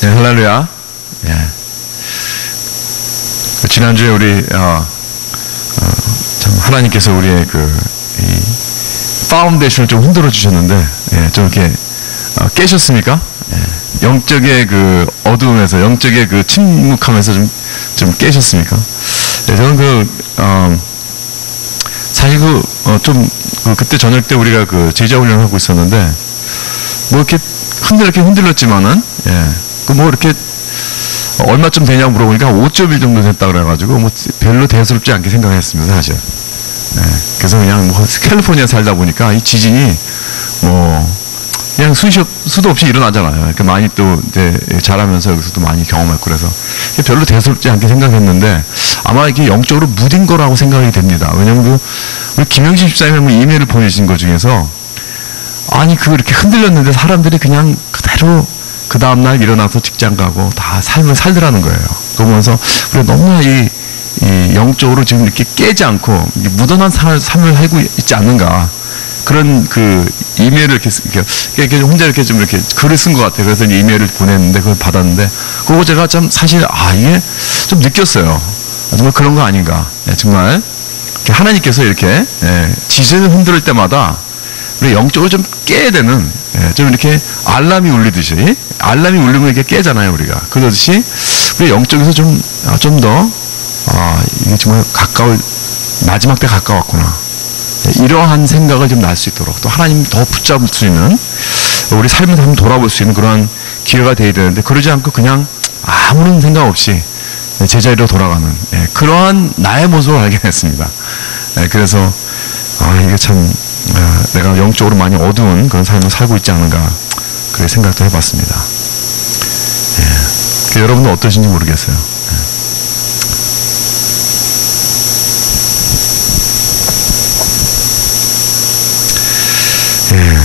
네, 할렐루야. 예. 지난주에 우리 참 하나님께서 우리의 이 파운데이션을 좀 흔들어 주셨는데, 예, 좀 이렇게 깨셨습니까? 예. 영적의 그 어두움에서, 영적의 그 침묵함에서 좀 깨셨습니까? 예, 저는 사실 그때 저녁 때 우리가 그 제자 훈련을 하고 있었는데, 뭐 이렇게 흔들렸지만은, 예, 뭐 이렇게 얼마쯤 되냐고 물어보니까 5.1 정도 됐다 그래가지고 뭐 별로 대수롭지 않게 생각했습니다, 사실. 예, 그래서 그냥 뭐 캘리포니아 살다 보니까 이 지진이 뭐 그냥 수도 없이 일어나잖아요. 이렇게 많이 또 이제 자라면서 여기서도 많이 경험했고, 그래서 별로 대수롭지 않게 생각했는데 아마 이게 영적으로 무딘 거라고 생각이 됩니다. 왜냐면 우리 김영신 집사님이 이메일을 보내신 것 중에서, 아니 이렇게 흔들렸는데 사람들이 그냥 그대로 그 다음날 일어나서 직장 가고 다 삶을 살더라는 거예요. 그거 보면서 우리가 너무나 이 영적으로 지금 이렇게 깨지 않고 무던한 삶을 살고 있지 않는가, 그런 그 이메일을 이렇게 혼자 이렇게 좀 이렇게 글을 쓴 것 같아요. 그래서 이메일을 보냈는데 그걸 받았는데, 그거 제가 참 사실 이게 좀 느꼈어요. 정말 그런 거 아닌가. 예, 정말 하나님께서 이렇게 지진을 흔들 때마다 우리 영적으로 좀 깨야 되는, 좀 이렇게 알람이 울리듯이, 알람이 울리면 이렇게 깨잖아요, 우리가. 그러듯이 우리 영적에서 좀 더 이게 정말 마지막 때 가까웠구나, 이러한 생각을 좀 날 수 있도록, 또 하나님 더 붙잡을 수 있는, 우리 삶을 한번 돌아볼 수 있는 그런 기회가 되어야 되는데, 그러지 않고 그냥 아무런 생각 없이 제자리로 돌아가는, 그러한 나의 모습을 발견했습니다. 그래서 이게 참 내가 영적으로 많이 어두운 그런 삶을 살고 있지 않은가, 그런 생각도 해봤습니다. 예. 여러분은 어떠신지 모르겠어요. 예.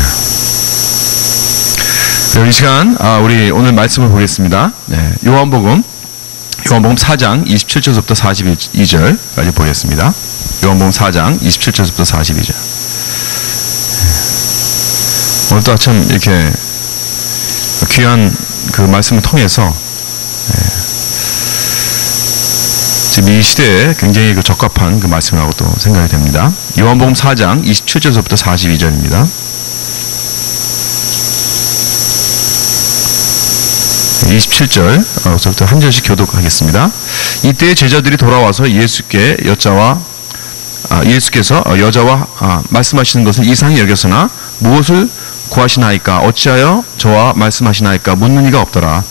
이 시간 우리 오늘 말씀을 보겠습니다. 요한복음 4장 27절부터 42절까지 보겠습니다. 요한복음 4장 27절부터 42절. 오늘도 아침 이렇게 귀한 그 말씀을 통해서 지금 이 시대에 굉장히 그 적합한 그 말씀이라고 또 생각이 됩니다. 요한복음 4장 27절부터 42절입니다. 27절부터 한 절씩 교독하겠습니다. 이때 제자들이 돌아와서 예수께서 여자와 말씀하시는 것을 이상히 여겼으나 무엇을 구하시나이까, 어찌하여 저와 말씀하시나이까 묻는 이가 없더라.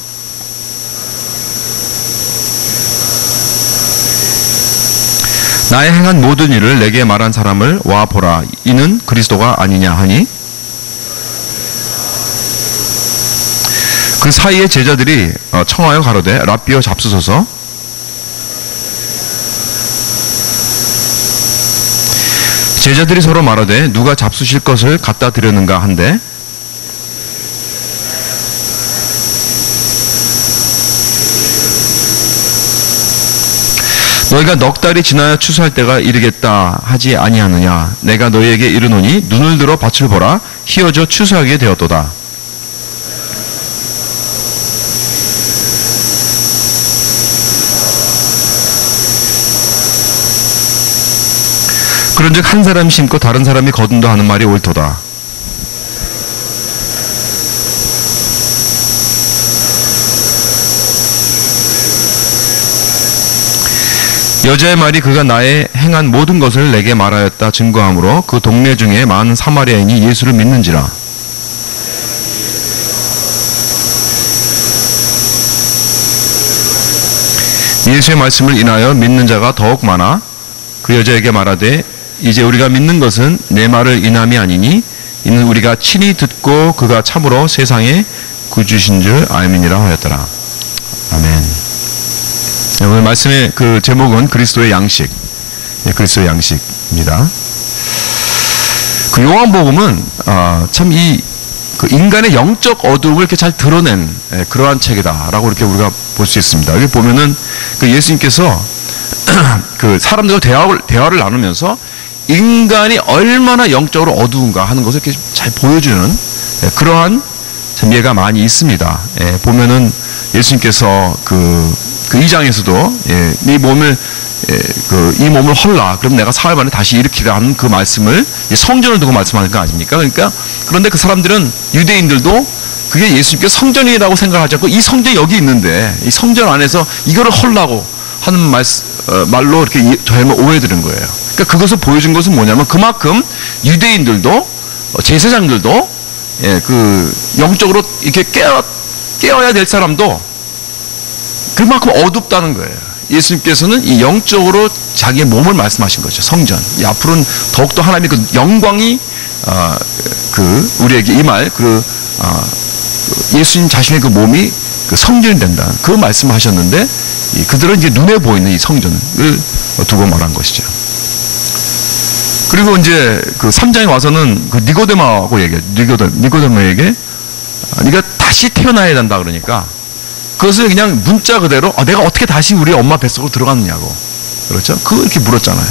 나의 행한 모든 일을 내게 말한 사람을 와 보라, 이는 그리스도가 아니냐 하니, 그 사이에 제자들이 청하여 가로되 랍비여 잡수소서. 제자들이 서로 말하되 누가 잡수실 것을 갖다 드렸는가 한데, 너희가 넉 달이 지나야 추수할 때가 이르겠다 하지 아니하느냐. 내가 너희에게 이르노니 눈을 들어 밭을 보라, 희어져 추수하게 되었도다. 그런즉 한 사람이 심고 다른 사람이 거둔다 하는 말이 옳도다. 여자의 말이 그가 나의 행한 모든 것을 내게 말하였다 증거하므로 그 동네 중에 많은 사마리아인이 예수를 믿는지라. 예수의 말씀을 인하여 믿는 자가 더욱 많아 그 여자에게 말하되 이제 우리가 믿는 것은 내 말을 인함이 아니니 이는 우리가 친히 듣고 그가 참으로 세상에 구주신 줄 알미니라 하였더라. 아멘. 오늘 말씀의 그 제목은 그리스도의 양식, 그리스도의 양식입니다. 그 요한복음은 참 그 인간의 영적 어두움을 이렇게 잘 드러낸 그러한 책이다라고 이렇게 우리가 볼 수 있습니다. 여기 보면은 그 예수님께서 그 사람들과 대화를 나누면서 인간이 얼마나 영적으로 어두운가 하는 것을 이렇게 잘 보여주는 그러한 참 예가 많이 있습니다. 보면은 예수님께서 그 2장에서도 예, 이 몸을 이 몸을 헐라 그럼 내가 사흘 만에 다시 일으키라 하는 그 말씀을 성전을 두고 말씀하는 거 아닙니까? 그러니까 그런데 그 사람들은 유대인들도 그게 예수님께서 성전이라고 생각하지 않고 이 성전이 여기 있는데 이 성전 안에서 이거를 헐라고 하는 말로 이렇게 저희는 오해들은 거예요. 그러니까 그것을 보여준 것은 뭐냐면 그만큼 유대인들도 제사장들도 예, 그 영적으로 이렇게 깨어야 될 사람도 그만큼 어둡다는 거예요. 예수님께서는 이 영적으로 자기의 몸을 말씀하신 거죠. 성전. 이 앞으로는 더욱더 하나님의 그 영광이 우리에게 임할 예수님 자신의 그 몸이 그 성전이 된다. 그 말씀을 하셨는데 그들은 이제 눈에 보이는 이 성전을 두고 말한 것이죠. 그리고 이제 그 3장에 와서는 그 니고데모하고 얘기해요. 니고데모에게 네가 다시 태어나야 된다 그러니까 그것을 그냥 문자 그대로 내가 어떻게 다시 우리 엄마 뱃속으로 들어갔느냐고 그렇죠? 이렇게 물었잖아요.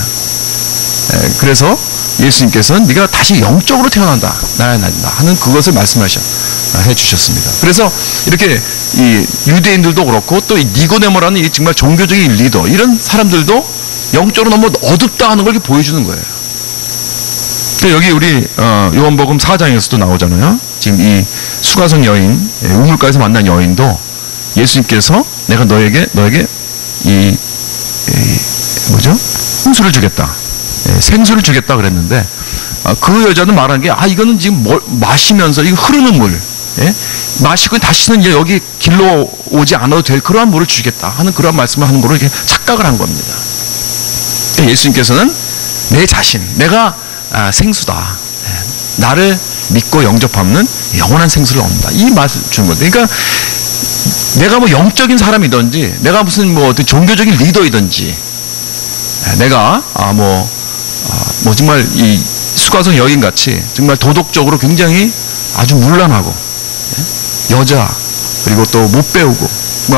그래서 예수님께서는 네가 다시 영적으로 태어난다 하는 그것을 해 주셨습니다. 그래서 이렇게 이 유대인들도 그렇고 또 이 니고데모라는 이 정말 종교적인 리더 이런 사람들도 영적으로 너무 어둡다 하는 걸 이렇게 보여주는 거예요. 여기 우리 요한복음 4장에서도 나오잖아요. 지금 이 수가성 여인 우물가에서 만난 여인도 예수님께서 내가 너에게 생수를 주겠다. 생수를 주겠다 그랬는데 그 여자는 말한 게 이거는 지금 마시면서 이거 흐르는 물 마시고 다시는 이제 여기 길로 오지 않아도 될 그러한 물을 주겠다 하는 그러한 말씀을 하는 거로 이렇게 착각을 한 겁니다. 예수님께서는 내 자신 내가 생수다. 나를 믿고 영접하면 영원한 생수를 얻는다. 이 말을 주는 거죠. 그러니까 내가 뭐 영적인 사람이든지 내가 무슨 뭐 어떤 종교적인 리더이든지 내가 정말 이 수가성 여인같이 정말 도덕적으로 굉장히 아주 문란하고 여자 그리고 또 못 배우고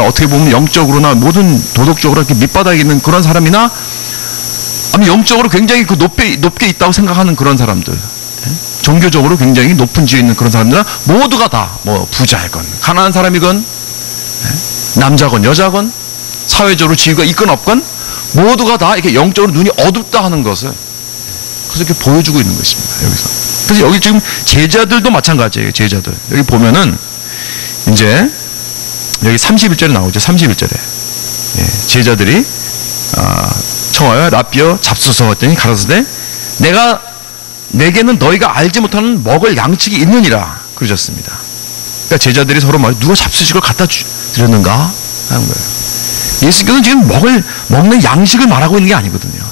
어떻게 보면 영적으로나 모든 도덕적으로 이렇게 밑바닥에 있는 그런 사람이나 아니 영적으로 굉장히 그 높게 있다고 생각하는 그런 사람들 종교적으로 굉장히 높은 지위에 있는 그런 사람들은 모두가 다 뭐 부자이건 가난한 사람이건 남자건 여자건 사회적으로 지위가 있건 없건 모두가 다 이렇게 영적으로 눈이 어둡다 하는 것을 그래서 이렇게 보여주고 있는 것입니다. 여기서. 그래서 여기 지금 제자들도 마찬가지예요. 제자들. 여기 보면은 이제 여기 31절에 나오죠. 31절에 제자들이 청하여 라비어 잡수서 했더니 가라사대 내게는 너희가 알지 못하는 먹을 양식이 있느니라 그러셨습니다. 그러니까 제자들이 서로 누가 잡수식을 갖다 드렸는가 하는 거예요. 예수께서는 지금 먹는 양식을 말하고 있는 게 아니거든요.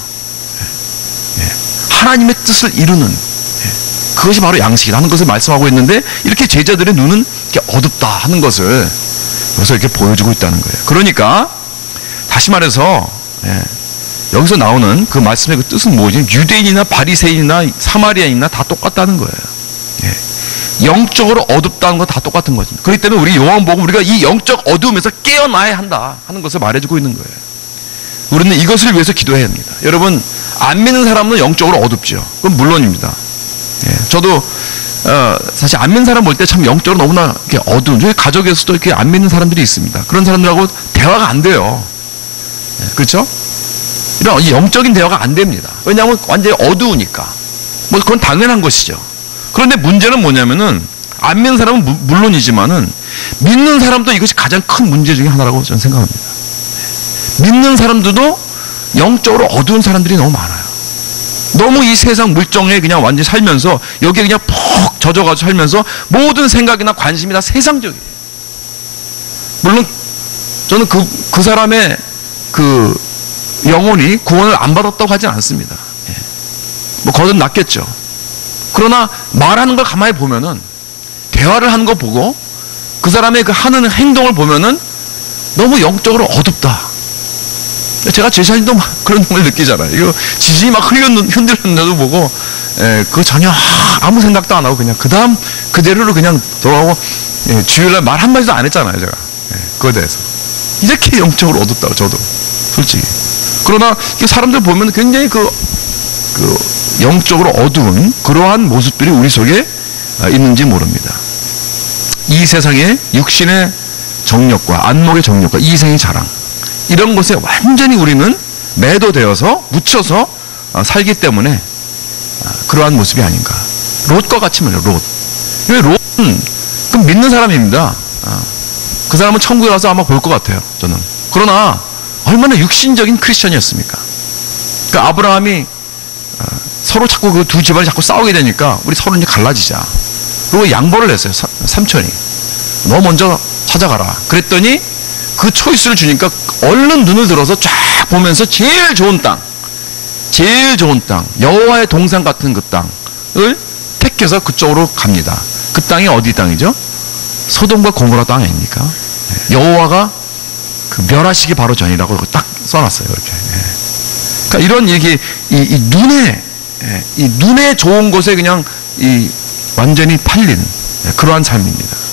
하나님의 뜻을 이루는 그것이 바로 양식이라는 것을 말씀하고 있는데 이렇게 제자들의 눈은 이렇게 어둡다 하는 것을 여기서 이렇게 보여주고 있다는 거예요. 그러니까 다시 말해서 여기서 나오는 그 말씀의 그 뜻은 뭐지? 유대인이나 바리새인이나 사마리아인이나 다 똑같다는 거예요. 영적으로 어둡다는 건 다 똑같은 거죠. 그렇기 때문에 우리 요한복음 우리가 이 영적 어두움에서 깨어나야 한다 하는 것을 말해주고 있는 거예요. 우리는 이것을 위해서 기도해야 합니다. 여러분 안 믿는 사람은 영적으로 어둡죠. 그건 물론입니다. 저도 사실 안 믿는 사람 볼 때 참 영적으로 너무나 이렇게 어두운 저희 가족에서도 이렇게 안 믿는 사람들이 있습니다. 그런 사람들하고 대화가 안 돼요. 그렇죠? 이런 영적인 대화가 안 됩니다. 왜냐하면 완전히 어두우니까. 뭐 그건 당연한 것이죠. 그런데 문제는 뭐냐면은 안 믿는 사람은 물론이지만은 믿는 사람도 이것이 가장 큰 문제 중에 하나라고 저는 생각합니다. 믿는 사람들도 영적으로 어두운 사람들이 너무 많아요. 너무 이 세상 물정에 그냥 완전히 살면서 여기에 그냥 푹 젖어가지고 살면서 모든 생각이나 관심이 다 세상적이에요. 물론 저는 그 사람의 그 영혼이 구원을 안 받았다고 하진 않습니다. 뭐 거듭 났겠죠. 그러나 말하는 걸 가만히 보면은 대화를 하는 거 보고 그 사람의 그 하는 행동을 보면은 너무 영적으로 어둡다. 제가 제 자신도 막 그런 걸 느끼잖아요. 이거 지진이 막 흔들렸는데도 보고 그거 전혀 아무 생각도 안 하고 그냥 그 다음 그대로를 그냥 돌아가고 주일날 말 한마디도 안 했잖아요. 제가 그거에 대해서 이렇게 영적으로 어둡다고 저도 솔직히. 그러나 사람들 보면 굉장히 그 영적으로 어두운 그러한 모습들이 우리 속에 있는지 모릅니다. 이 세상에 육신의 정력과 안목의 정력과 이생의 자랑, 이런 것에 완전히 우리는 매도되어서 묻혀서 살기 때문에 그러한 모습이 아닌가. 롯과 같이 말이에요. 롯. 롯은 그럼 믿는 사람입니다. 그 사람은 천국에 가서 아마 볼 것 같아요, 저는. 그러나 얼마나 육신적인 크리스천이었습니까? 그 아브라함이 서로 자꾸 그 두 집안이 자꾸 싸우게 되니까 우리 서로 이제 갈라지자. 그리고 양보를 했어요. 삼촌이. 너 먼저 찾아가라. 그랬더니 그 초이스를 주니까 얼른 눈을 들어서 쫙 보면서 제일 좋은 땅, 여호와의 동산 같은 그 땅을 택해서 그쪽으로 갑니다. 그 땅이 어디 땅이죠? 소돔과 고모라 땅 아닙니까? 여호와가 그 멸하시기 바로 전이라고 딱 써놨어요. 이렇게. 그러니까 이런 얘기, 이 눈에 좋은 곳에 그냥 완전히 팔린 그러한 삶입니다.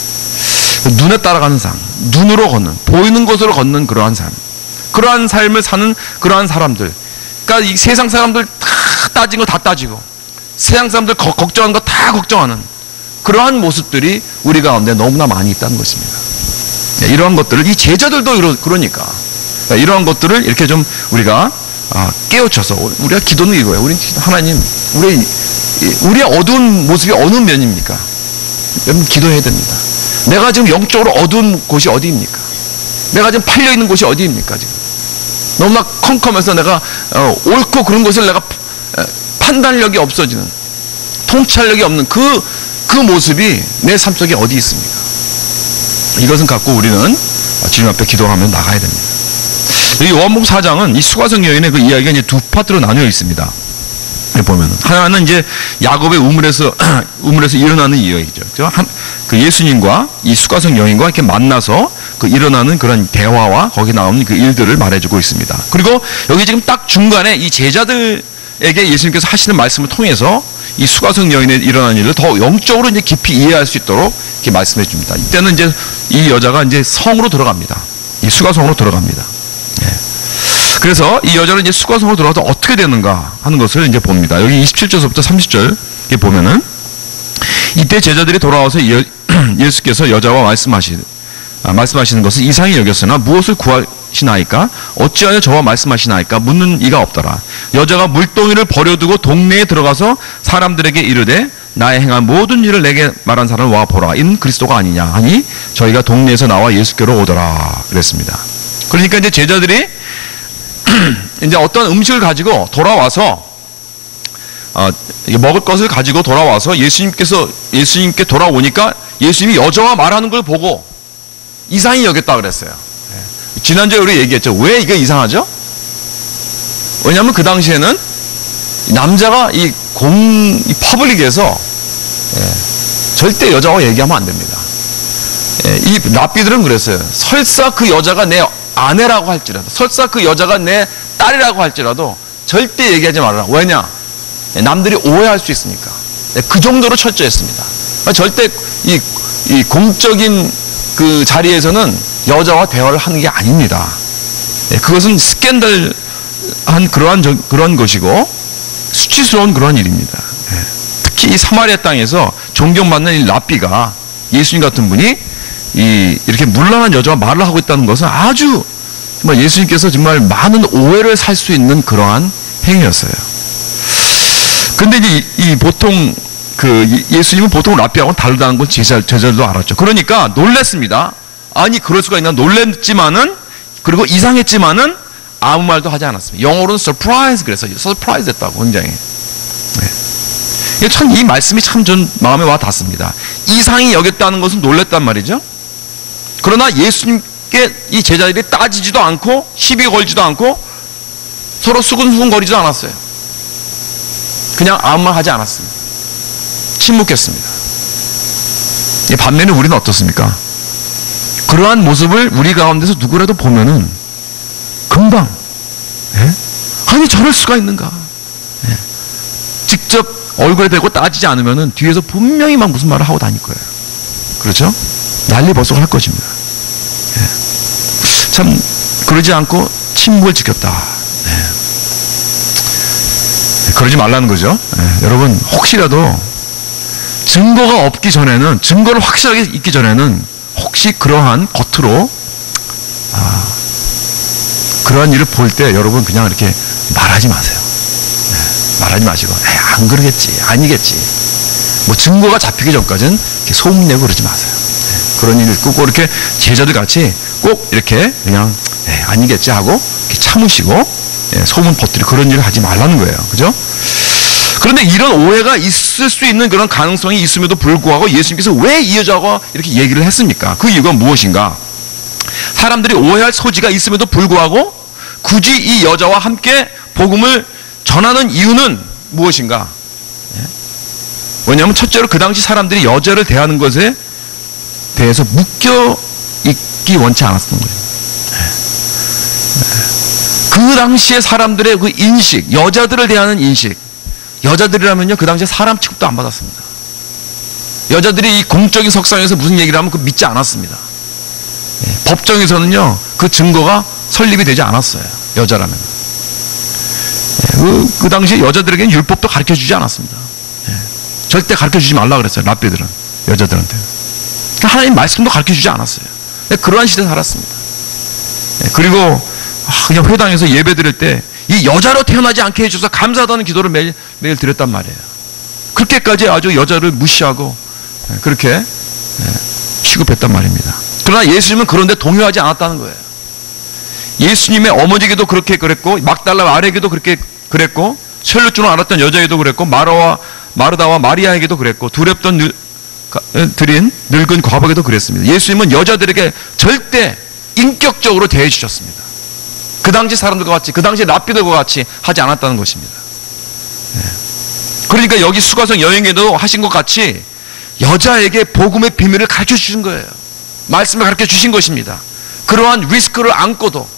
눈에 따라가는 삶, 눈으로 걷는, 보이는 곳으로 걷는 그러한 삶, 그러한 삶을 사는 그러한 사람들. 그러니까 이 세상 사람들 다 따진 거 다 따지고, 세상 사람들 걱정하는 거 다 걱정하는 그러한 모습들이 우리 가운데 너무나 많이 있다는 것입니다. 이러한 것들을, 이 제자들도 그러니까 이러한 것들을 이렇게 좀 우리가 깨우쳐서, 우리가 기도는 이거예요. 우리 하나님, 우리의 어두운 모습이 어느 면입니까? 여러분 기도해야 됩니다. 내가 지금 영적으로 어두운 곳이 어디입니까? 내가 지금 팔려 있는 곳이 어디입니까? 지금 너무나 컴컴해서 내가 옳고 그런 것을 내가 판단력이 없어지는, 통찰력이 없는 그 모습이 내 삶 속에 어디 있습니까? 이것은 갖고 우리는 주님 앞에 기도하며 나가야 됩니다. 이 요한복음 4장은 이 수가성 여인의 그 이야기가 이제 두 파트로 나뉘어 있습니다. 보면은 하나는 이제 야곱의 우물에서 일어나는 이야기죠. 그 예수님과 이 수가성 여인과 이렇게 만나서 그 일어나는 그런 대화와 거기 나오는 그 일들을 말해주고 있습니다. 그리고 여기 지금 딱 중간에 이 제자들에게 예수님께서 하시는 말씀을 통해서 이 수가성 여인에 일어난 일을 더 영적으로 이제 깊이 이해할 수 있도록 이렇게 말씀해 줍니다. 이때는 이제 이 여자가 이제 성으로 들어갑니다. 이 수가성으로 들어갑니다. 그래서 이 여자는 이제 수가성으로 들어가서 어떻게 되는가 하는 것을 이제 봅니다. 여기 27절부터 30절 보면은, 이때 제자들이 돌아와서 예수께서 여자와 말씀하시는 것을 이상히 여겼으나 무엇을 구하시나이까? 어찌하여 저와 말씀하시나이까? 묻는 이가 없더라. 여자가 물동이를 버려두고 동네에 들어가서 사람들에게 이르되 나의 행한 모든 일을 내게 말한 사람을 와 보라. 이는 그리스도가 아니냐 하니 저희가 동네에서 나와 예수께로 오더라. 그랬습니다. 그러니까 이제 제자들이 이제 어떤 음식을 가지고 돌아와서 먹을 것을 가지고 돌아와서 예수님께 돌아오니까 예수님이 여자와 말하는 걸 보고 이상히 여겼다 그랬어요. 지난주에 우리 얘기했죠. 왜 이게 이상하죠? 왜냐하면 그 당시에는 남자가 이 퍼블릭에서 절대 여자와 얘기하면 안 됩니다. 이 랍비들은 그랬어요. 설사 그 여자가 내 아내라고 할지라도, 설사 그 여자가 내 딸이라고 할지라도 절대 얘기하지 말아라. 왜냐? 남들이 오해할 수 있으니까. 그 정도로 철저했습니다. 절대 이 공적인 그 자리에서는 여자와 대화를 하는 게 아닙니다. 그것은 스캔들한 그런 것이고 수치스러운 그런 일입니다. 특히 이 사마리아 땅에서 존경받는 이 랍비가, 예수님 같은 분이 이렇게 문란한 여자와 말을 하고 있다는 것은 아주 정말 예수님께서 정말 많은 오해를 살 수 있는 그러한 행위였어요. 근데 이제 보통 예수님은 보통 랍비하고는 다르다는 걸 제자들도 알았죠. 그러니까 놀랬습니다. 아니 그럴 수가 있나 놀랬지만은, 그리고 이상했지만은 아무 말도 하지 않았습니다. 영어로는 surprise 그랬어요. surprise 했다고 굉장히. 참 이 말씀이 참 전 마음에 와 닿습니다. 이상히 여겼다는 것은 놀랬단 말이죠. 그러나 예수님께 이 제자들이 따지지도 않고 시비 걸지도 않고 서로 수근수근거리지도 않았어요. 그냥 아무 말 하지 않았습니다. 침묵했습니다. 반면에 우리는 어떻습니까? 그러한 모습을 우리 가운데서 누구라도 보면은 금방 아니 저럴 수가 있는가? 직접 얼굴에 대고 따지지 않으면은 뒤에서 분명히 막 무슨 말을 하고 다닐 거예요. 그렇죠? 난리 벌써 할 것입니다. 참 그러지 않고 침묵을 지켰다. 그러지 말라는 거죠. 여러분 혹시라도 증거가 없기 전에는, 증거를 확실하게 있기 전에는 혹시 그러한 겉으로 그러한 일을 볼 때 여러분 그냥 이렇게 말하지 마세요. 말하지 마시고 안 그러겠지, 아니겠지, 뭐 증거가 잡히기 전까지는 이렇게 소문내고 그러지 마세요. 그런 일을 꼭 이렇게 제자들 같이 꼭 이렇게 그냥 아니겠지 하고 이렇게 참으시고 소문 퍼뜨리고 그런 일을 하지 말라는 거예요. 그죠? 그런데 이런 오해가 있을 수 있는 그런 가능성이 있음에도 불구하고 예수님께서 왜 이 여자와 이렇게 얘기를 했습니까? 그 이유가 무엇인가? 사람들이 오해할 소지가 있음에도 불구하고 굳이 이 여자와 함께 복음을 전하는 이유는 무엇인가? 왜냐하면 첫째로 그 당시 사람들이 여자를 대하는 것에 대해서 묶여 있기 원치 않았던 거예요. 그 당시에 사람들의 그 인식, 여자들을 대하는 인식, 여자들이라면요 그 당시에 사람 취급도 안 받았습니다. 여자들이 이 공적인 석상에서 무슨 얘기를 하면 그거 믿지 않았습니다. 법정에서는요 그 증거가 설립이 되지 않았어요. 여자라면. 그 당시에 여자들에게는 율법도 가르쳐주지 않았습니다. 절대 가르쳐주지 말라 그랬어요. 랍비들은 여자들한테. 하나님 말씀도 가르쳐주지 않았어요. 그러한 시대에 살았습니다. 그리고 그냥 회당에서 예배 드릴 때 이 여자로 태어나지 않게 해줘서 감사하다는 기도를 매일 드렸단 말이에요. 그렇게까지 아주 여자를 무시하고 그렇게 취급했단 말입니다. 그러나 예수님은 그런데 동요하지 않았다는 거예요. 예수님의 어머니에게도 그렇게 그랬고 막달라 마리아에게도 그렇게 그랬고 셀lut 줄은 알았던 여자에게도 그랬고 마르다와 마리아에게도 그랬고 두렵던 드린 늙은 과부에게도 그랬습니다. 예수님은 여자들에게 절대 인격적으로 대해 주셨습니다. 그 당시 사람들과 같이, 그 당시 랍비들과 같이 하지 않았다는 것입니다. 그러니까 여기 수가성 여인에게도 하신 것 같이 여자에게 복음의 비밀을 가르쳐 주신 거예요. 말씀을 가르쳐 주신 것입니다. 그러한 리스크를 안고도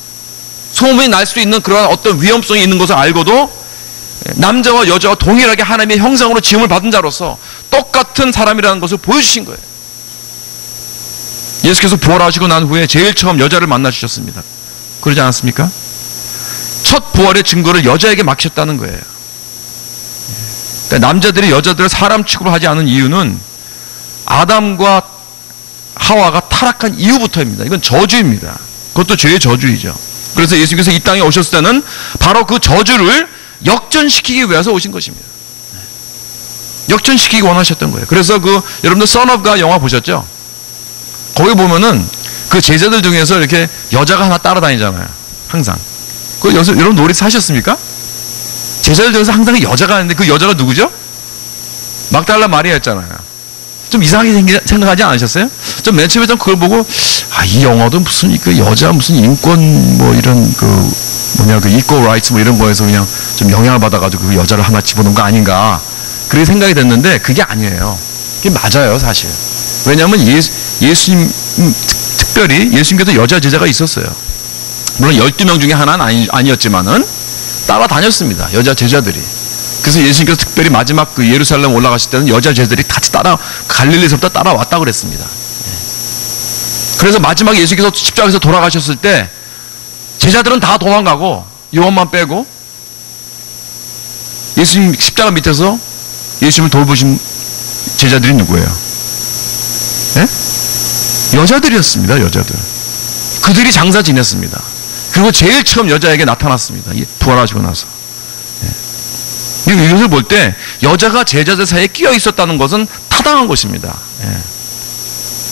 소문이 날 수 있는 그러한 어떤 위험성이 있는 것을 알고도 남자와 여자와 동일하게 하나님의 형상으로 지음을 받은 자로서 똑같은 사람이라는 것을 보여주신 거예요. 예수께서 부활하시고 난 후에 제일 처음 여자를 만나주셨습니다. 그러지 않았습니까? 첫 부활의 증거를 여자에게 맡겼다는 거예요. 그러니까 남자들이 여자들을 사람 취급을 하지 않은 이유는 아담과 하와가 타락한 이후부터입니다. 이건 저주입니다. 그것도 죄의 저주이죠. 그래서 예수님께서 이 땅에 오셨을 때는 바로 그 저주를 역전시키기 위해서 오신 것입니다. 역전시키기 원하셨던 거예요. 그래서 여러분들 Son of God 영화 보셨죠? 거기 보면은 그 제자들 중에서 이렇게 여자가 하나 따라다니잖아요. 항상. 여러분 놀이 사셨습니까? 제자들 중에서 항상 여자가 있는데 그 여자가 누구죠? 막달라 마리아였잖아요. 좀 이상하게 생각하지 않으셨어요? 좀 맨 처음에 좀 그걸 보고 이 영화도 무슨 그 여자 무슨 인권 뭐 이런 equal rights 뭐 이런 거에서 그냥 좀 영향을 받아가지고 그 여자를 하나 집어넣은 거 아닌가 그렇게 생각이 됐는데 그게 아니에요. 그게 맞아요 사실. 왜냐하면 예수님 특별히 예수님께서 여자 제자가 있었어요. 물론 12명 중에 하나는 아니었지만은 따라다녔습니다. 여자 제자들이. 그래서 예수님께서 특별히 마지막 그 예루살렘 올라가실 때는 여자 제자들이 같이 갈릴리에서부터 따라왔다고 그랬습니다. 그래서 마지막에 예수님께서 십자가에서 돌아가셨을 때 제자들은 다 도망가고 요한만 빼고 예수님 십자가 밑에서 예수님을 돌보신 제자들이 누구예요? 여자들이었습니다. 여자들. 그들이 장사 지냈습니다. 그리고 제일 처음 여자에게 나타났습니다. 부활하시고 나서. 이것을 볼 때 여자가 제자들 사이에 끼어 있었다는 것은 타당한 것입니다.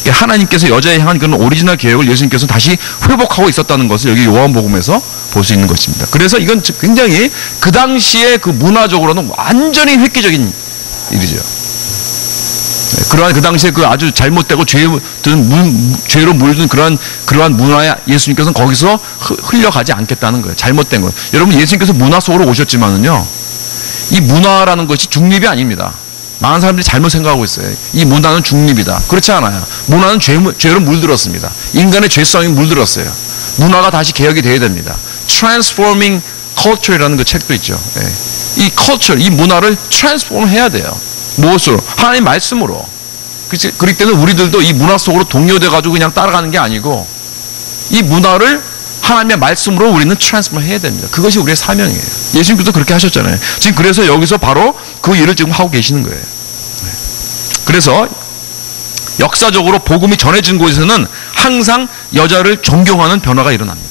하나님께서 여자에 향한 그런 오리지널 계획을 예수님께서 다시 회복하고 있었다는 것을 여기 요한복음에서 볼 수 있는 것입니다. 그래서 이건 굉장히 그 당시에 그 문화적으로는 완전히 획기적인 일이죠. 그러한 그 당시에 그 아주 잘못되고 죄로 물든 그러한 문화에 예수님께서는 거기서 흘려가지 않겠다는 거예요. 잘못된 거예요. 여러분 예수님께서 문화 속으로 오셨지만은요, 이 문화라는 것이 중립이 아닙니다. 많은 사람들이 잘못 생각하고 있어요. 이 문화는 중립이다. 그렇지 않아요. 문화는 죄로 물들었습니다. 인간의 죄성이 물들었어요. 문화가 다시 개혁이 되어야 됩니다. Transforming Culture라는 그 책도 있죠. 이 culture, 이 문화를 transform 해야 돼요. 무엇으로? 하나님 말씀으로. 그렇기 때문에 우리들도 이 문화 속으로 동요돼가지고 그냥 따라가는 게 아니고 이 문화를 하나님의 말씀으로 우리는 트랜스포머 해야 됩니다. 그것이 우리의 사명이에요. 예수님께서 그렇게 하셨잖아요. 지금 그래서 여기서 바로 그 일을 지금 하고 계시는 거예요. 그래서 역사적으로 복음이 전해진 곳에서는 항상 여자를 존경하는 변화가 일어납니다.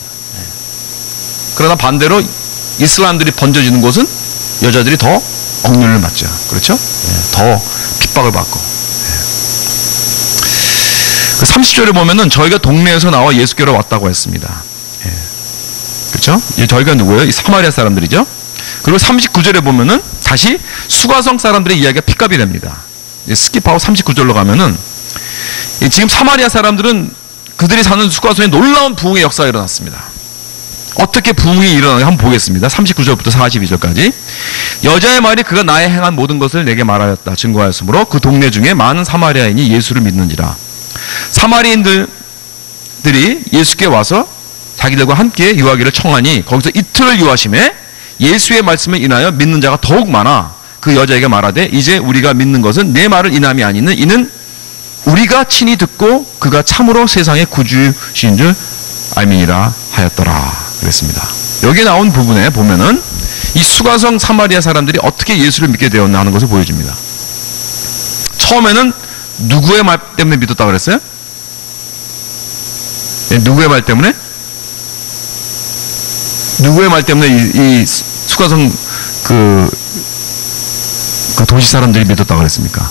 그러나 반대로 이슬람들이 번져지는 곳은 여자들이 더 억눌을 맞죠. 그렇죠? 더 핍박을 받고. 30절에 보면은 저희가 동네에서 나와 예수께로 왔다고 했습니다. 그렇죠? 저희가 누구예요? 이 사마리아 사람들이죠. 그리고 39절에 보면은 다시 수가성 사람들의 이야기가 핏값이 됩니다. 스킵하고 39절로 가면은 지금 사마리아 사람들은 그들이 사는 수가성에 놀라운 부흥의 역사가 일어났습니다. 어떻게 부흥이 일어나는지 한번 보겠습니다. 39절부터 42절까지. 여자의 말이 그가 나의 행한 모든 것을 내게 말하였다 증거하였으므로 그 동네 중에 많은 사마리아인이 예수를 믿는지라. 사마리인들이 예수께 와서 자기들과 함께 유하기를 청하니 거기서 이틀을 유하심에 예수의 말씀을 인하여 믿는 자가 더욱 많아 그 여자에게 말하되 이제 우리가 믿는 것은 내 말을 인함이 아니는 이는 우리가 친히 듣고 그가 참으로 세상의 구주신 줄 알미니라 하였더라 그랬습니다. 여기에 나온 부분에 보면은 이 수가성 사마리아 사람들이 어떻게 예수를 믿게 되었나 하는 것을 보여줍니다. 처음에는 누구의 말 때문에 믿었다 그랬어요? 누구의 말 때문에? 누구의 말 때문에 이 수가성 그 도시 사람들이 믿었다 그랬습니까?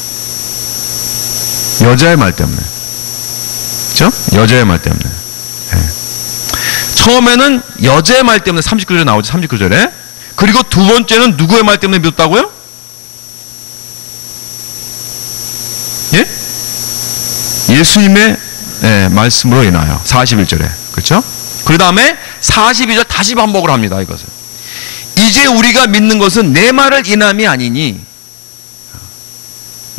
여자의 말 때문에. 그렇죠? 여자의 말 때문에. 처음에는 여자의 말 때문에 39절에 나오죠. 39절에. 그리고 두 번째는 누구의 말 때문에 믿었다고요? 예? 예수님의 말씀으로 인하여 41절에. 그렇죠? 그 다음에 42절 다시 반복을 합니다. 이것을. 이제 우리가 믿는 것은 내 말을 인함이 아니니.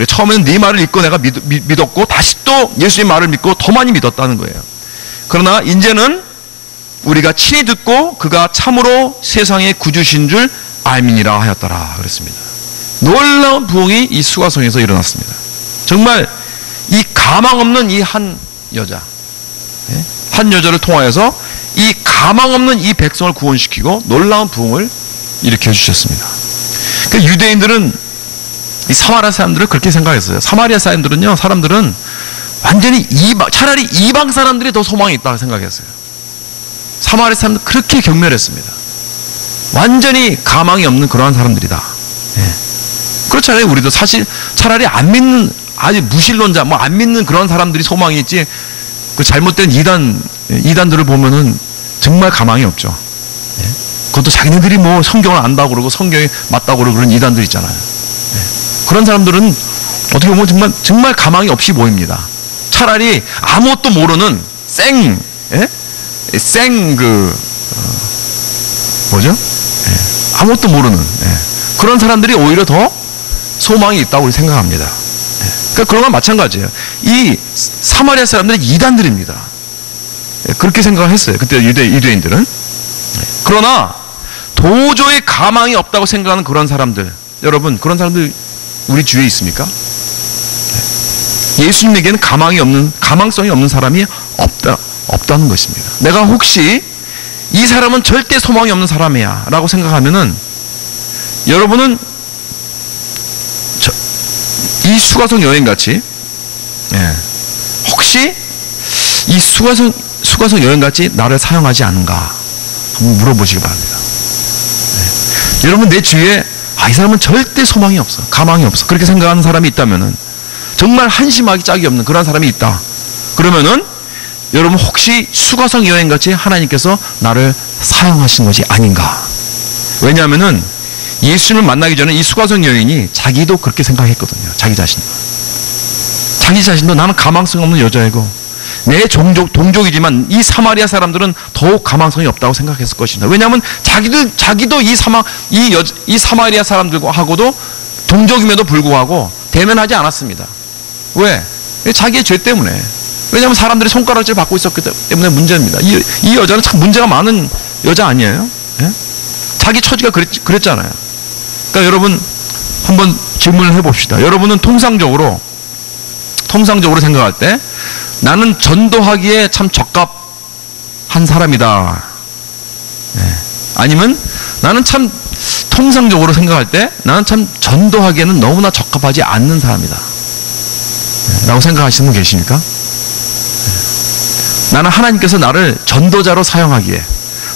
처음에는 네 말을 믿고 내가 믿었고 다시 또 예수님 말을 믿고 더 많이 믿었다는 거예요. 그러나 이제는 우리가 친히 듣고 그가 참으로 세상의 구주신 줄 알미니라 하였더라 그랬습니다. 놀라운 부흥이 이 수가성에서 일어났습니다. 정말 이 가망 없는 이 한 여자, 한 여자를 통하여서 이 가망 없는 이 백성을 구원시키고 놀라운 부흥을 일으켜 주셨습니다. 그러니까 유대인들은 이 사마리아 사람들을 그렇게 생각했어요. 사마리아 사람들은 완전히 차라리 이방 사람들이 더 소망이 있다고 생각했어요. 사마리아 사람들 그렇게 경멸했습니다. 완전히 가망이 없는 그러한 사람들이다. 그렇잖아요. 우리도 사실 차라리 안 믿는 아주 무신론자, 뭐 안 믿는 그런 사람들이 소망이 있지. 그 잘못된 이단들을 보면은 정말 가망이 없죠. 그것도 자기네들이 뭐 성경을 안다고 그러고 성경이 맞다고 그러고 그런 이단들 있잖아요. 그런 사람들은 어떻게 보면 정말 가망이 없이 보입니다. 차라리 아무것도 모르는 아무것도 모르는 그런 사람들이 오히려 더 소망이 있다고 생각합니다. 그러니까 그런 건 마찬가지예요. 이 사마리아 사람들은 이단들입니다. 그렇게 생각을 했어요. 그때 유대인들은. 그러나 도저히 가망이 없다고 생각하는 그런 사람들, 여러분 그런 사람들 우리 주위에 있습니까? 예수님에게는 가망성이 없는 사람이 없다는 것입니다. 내가 혹시 이 사람은 절대 소망이 없는 사람이야 라고 생각하면은 여러분은 이 수가성 여행같이 혹시 이 수가성 여행같이 나를 사용하지 않은가 한번 물어보시기 바랍니다. 여러분 내 주위에 이 사람은 절대 소망이 없어, 가망이 없어 그렇게 생각하는 사람이 있다면은 정말 한심하기 짝이 없는 그런 사람이 있다. 그러면은 여러분 혹시 수가성 여행같이 하나님께서 나를 사용하신 것이 아닌가. 왜냐하면은 예수님을 만나기 전에 이 수가성 여인이 자기도 그렇게 생각했거든요. 자기 자신도 나는 가망성 없는 여자이고 내 동족이지만 이 사마리아 사람들은 더욱 가망성이 없다고 생각했을 것입니다. 왜냐하면 자기도 이 사마리아 사람들과 하고도 동족임에도 불구하고 대면하지 않았습니다. 왜? 자기의 죄 때문에. 왜냐하면 사람들이 손가락질 받고 있었기 때문에 문제입니다. 이 여자는 참 문제가 많은 여자 아니에요? 자기 처지가 그랬잖아요. 그러니까 여러분 한번 질문을 해봅시다. 여러분은 통상적으로 생각할 때 나는 전도하기에 참 적합한 사람이다. 아니면 나는 참 통상적으로 생각할 때 나는 참 전도하기에는 너무나 적합하지 않는 사람이다. 라고 생각하시는 분 계십니까? 나는 하나님께서 나를 전도자로 사용하기에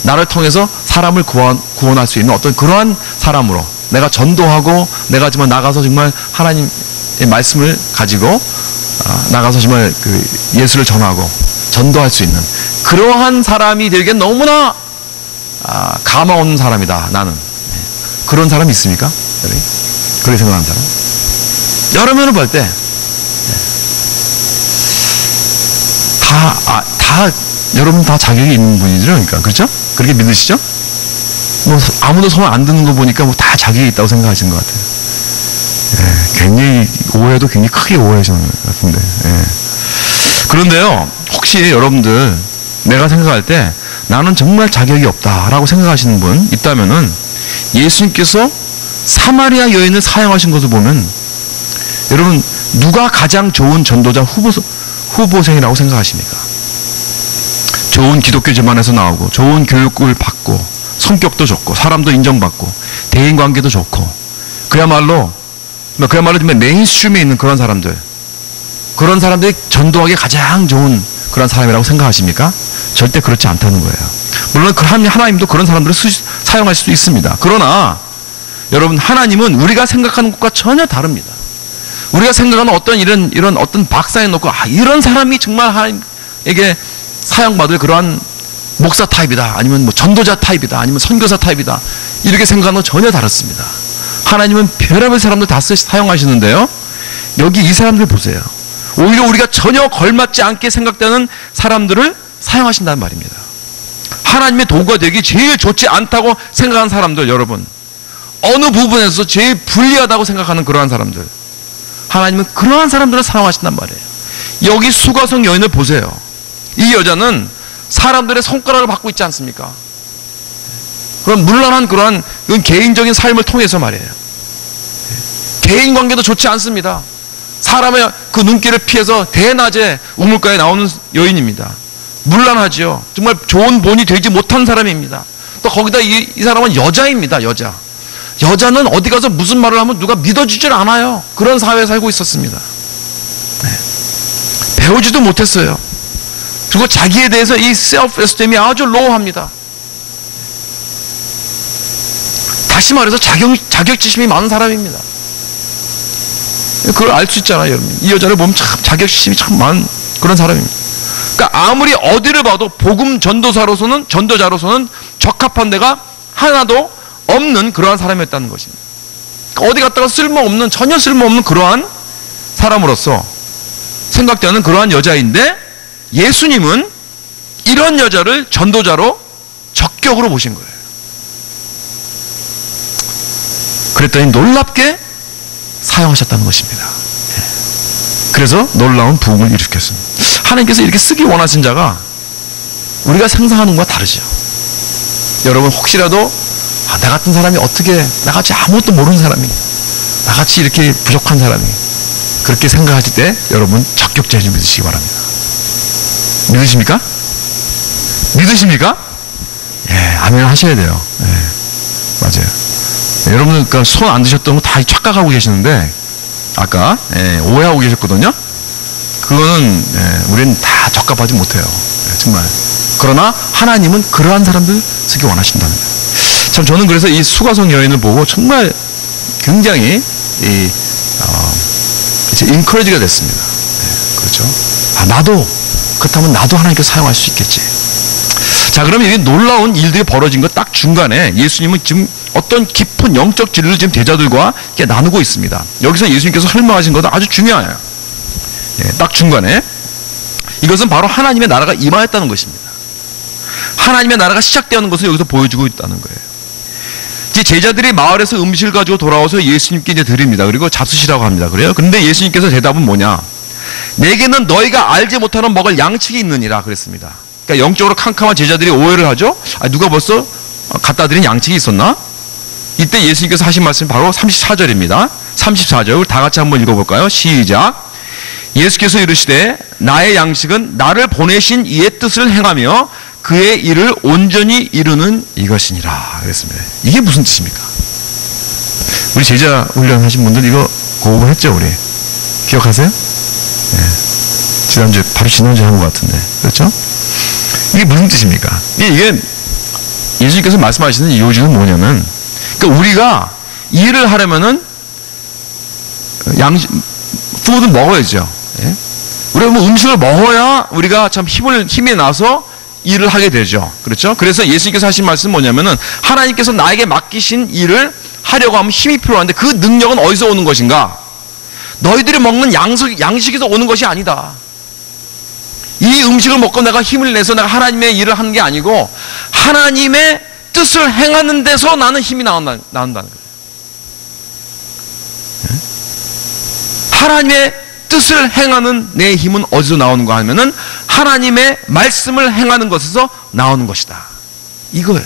나를 통해서 사람을 구원할 수 있는 어떤 그러한 사람으로 내가 전도하고 내가 정말 나가서 정말 하나님의 말씀을 가지고 나가서 정말 그 예수를 전하고 전도할 수 있는 그러한 사람이 되기엔 너무나 가망 없는 사람이다. 나는 그런 사람이 있습니까? 그렇게 생각하는 사람? 여러 면을 볼 때 여러분 다 자격이 있는 분이죠. 그러니까 그렇죠? 그렇게 믿으시죠? 뭐 아무도 소문 안 듣는 거 보니까 뭐 다 자격이 있다고 생각하시는 것 같아요. 굉장히 오해도 굉장히 크게 오해하시는 것 같은데. 그런데요, 혹시 여러분들 내가 생각할 때 나는 정말 자격이 없다라고 생각하시는 분 있다면은 예수님께서 사마리아 여인을 사용하신 것을 보면 여러분 누가 가장 좋은 전도자 후보생이라고 생각하십니까? 좋은 기독교 집안에서 나오고 좋은 교육을 받고 성격도 좋고 사람도 인정받고 대인관계도 좋고 그야말로 정말 메인스트림에 있는 그런 사람들이 전도하기 가장 좋은 그런 사람이라고 생각하십니까? 절대 그렇지 않다는 거예요. 물론 하나님도 그런 사람들을 사용할 수도 있습니다. 그러나 여러분 하나님은 우리가 생각하는 것과 전혀 다릅니다. 우리가 생각하는 어떤 이런 어떤 박사에 놓고 이런 사람이 정말 하나님에게 사용받을 그러한 목사 타입이다, 아니면 뭐 전도자 타입이다, 아니면 선교사 타입이다, 이렇게 생각하는 건 전혀 다릅니다. 하나님은 별의별 사람들 다 사용하시는데요, 여기 이 사람들 보세요. 오히려 우리가 전혀 걸맞지 않게 생각되는 사람들을 사용하신다는 말입니다. 하나님의 도구가 되기 제일 좋지 않다고 생각하는 사람들, 여러분 어느 부분에서 제일 불리하다고 생각하는 그러한 사람들, 하나님은 그러한 사람들을 사용하신단 말이에요. 여기 수가성 여인을 보세요. 이 여자는 사람들의 손가락을 받고 있지 않습니까? 그런 문란한 그런 개인적인 삶을 통해서 말이에요. 개인 관계도 좋지 않습니다. 사람의 그 눈길을 피해서 대낮에 우물가에 나오는 여인입니다. 문란하죠. 정말 좋은 본이 되지 못한 사람입니다. 또 거기다 이 사람은 여자입니다. 여자는 어디 가서 무슨 말을 하면 누가 믿어주질 않아요. 그런 사회에 살고 있었습니다. 배우지도 못했어요. 그리고 자기에 대해서 이 셀프 에스템이 아주 로우합니다. 다시 말해서 자격지심이 많은 사람입니다. 그걸 알 수 있잖아요, 여러분. 이 여자를 보면 참 자격지심이 참 많은 그런 사람입니다. 그러니까 아무리 어디를 봐도 복음 전도자로서는 적합한 데가 하나도 없는 그러한 사람이었다는 것입니다. 그러니까 어디 갔다가 전혀 쓸모없는 그러한 사람으로서 생각되는 그러한 여자인데, 예수님은 이런 여자를 전도자로 적격으로 보신 거예요. 그랬더니 놀랍게 사용하셨다는 것입니다. 그래서 놀라운 부흥을 일으켰습니다. 하나님께서 이렇게 쓰기 원하신 자가 우리가 상상하는 것과 다르죠. 여러분 혹시라도 나 같은 사람이 어떻게, 나같이 아무것도 모르는 사람이, 나같이 이렇게 부족한 사람이, 그렇게 생각하실 때 여러분 적격자인 줄 믿으시기 바랍니다. 믿으십니까? 아멘 하셔야 돼요. 맞아요. 여러분은 그러니까 손 안 드셨던 거 다 착각하고 계시는데, 아까 오해하고 계셨거든요. 그거는 우리는 다 적합하지 못해요. 정말. 그러나 하나님은 그러한 사람들 쓰기 원하신다는 거예요. 참 저는 그래서 이 수가성 여인을 보고 정말 굉장히 인커리지가 됐습니다. 그렇죠. 그렇다면 나도 하나님께서 사용할 수 있겠지. 자, 그러면 이 놀라운 일들이 벌어진 것 딱 중간에 예수님은 지금 어떤 깊은 영적 진리를 지금 제자들과 이렇게 나누고 있습니다. 여기서 예수님께서 설명하신 것도 아주 중요해요. 딱 중간에 이것은 바로 하나님의 나라가 임하였다는 것입니다. 하나님의 나라가 시작되는 것을 여기서 보여주고 있다는 거예요. 이제 제자들이 마을에서 음식을 가지고 돌아와서 예수님께 이제 드립니다. 그리고 잡수시라고 합니다. 그래요? 근데 예수님께서 대답은 뭐냐? 내게는 너희가 알지 못하는 먹을 양식이 있느니라 그랬습니다. 그러니까 영적으로 캄캄한 제자들이 오해를 하죠. 누가 벌써 갖다 드린 양식이 있었나? 이때 예수님께서 하신 말씀이 바로 34절입니다. 34절 다 같이 한번 읽어볼까요? 시작. 예수께서 이르시되 나의 양식은 나를 보내신 이의 뜻을 행하며 그의 일을 온전히 이루는 이것이니라 그랬습니다. 이게 무슨 뜻입니까? 우리 제자 훈련 하신 분들 이거 공부했죠, 우리? 기억하세요? 지난주에, 바로 지난주에 한 것 같은데. 그렇죠? 이게 무슨 뜻입니까? 이게 예수님께서 말씀하시는 이 요지는 뭐냐면, 그러니까 우리가 일을 하려면은 푸드 먹어야죠. 예? 우리가 뭐 음식을 먹어야 우리가 참 힘이 나서 일을 하게 되죠. 그렇죠? 그래서 예수님께서 하신 말씀은 뭐냐면은, 하나님께서 나에게 맡기신 일을 하려고 하면 힘이 필요한데 그 능력은 어디서 오는 것인가? 너희들이 먹는 양식에서 오는 것이 아니다. 이 음식을 먹고 내가 힘을 내서 내가 하나님의 일을 하는 게 아니고 하나님의 뜻을 행하는 데서 나는 힘이 나온다는 거예요. 하나님의 뜻을 행하는 내 힘은 어디서 나오는가 하면은 하나님의 말씀을 행하는 것에서 나오는 것이다. 이거예요.